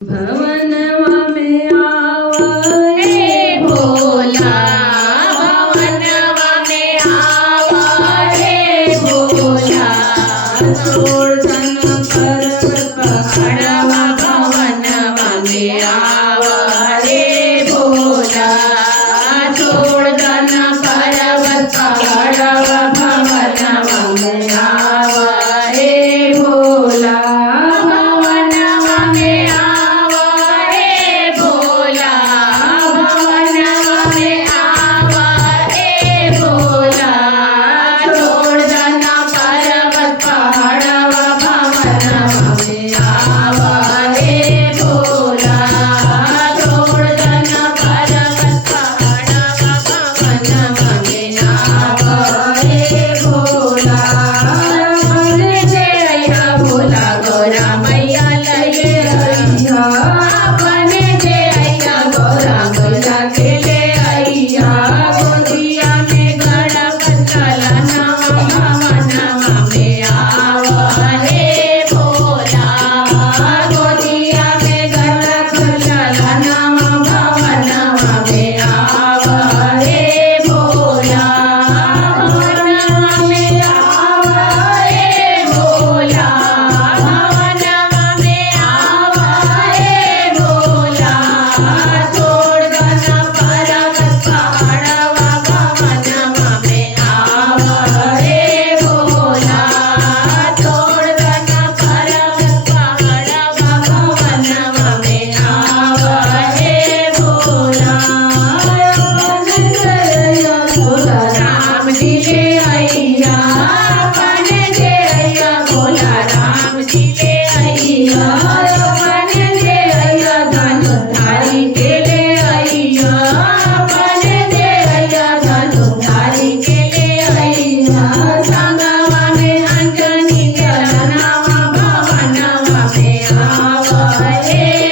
भवनवा में आवे भोला भवनवा में आवे भोला गोवर्धन पर्वत पहाड़वा भवनवा में आवे भोला गोवर्धन पर्वत पहाड़वा भवनवा में आवे भोला भवनवा में आवे भोला भवनवा में आवे भोला गोवर्धन पर्वत पहाड़वा भवनवा में आवे भोला गोवर्धन पर्वत पहाड़वा भवनवा में आवे भोला अपने जय भोला गोरा मैया लये अइया अपने जय गोरा मैया के ले अइया गोदिया में गणपत ललनवा भवनवा में आवे भोला गोदिया में गणपत ललनवा भवनवा में आवे भोला भवनवा में आवे भोला भवनवा में आवे भोला गोवर्धन पर्वत पहाड़वा भवनवा में आवे भोला गोवर्धन पर्वत पहाड़वा भवनवा में आवे भोला राम जी ले अइया अपने जय भोला राम जी ले अइया अपने जय धनुधारी के ले अइया अपने जय धनुधारी के ले अइया संगवा में अंजनी के ललनवा भवनवा में आवे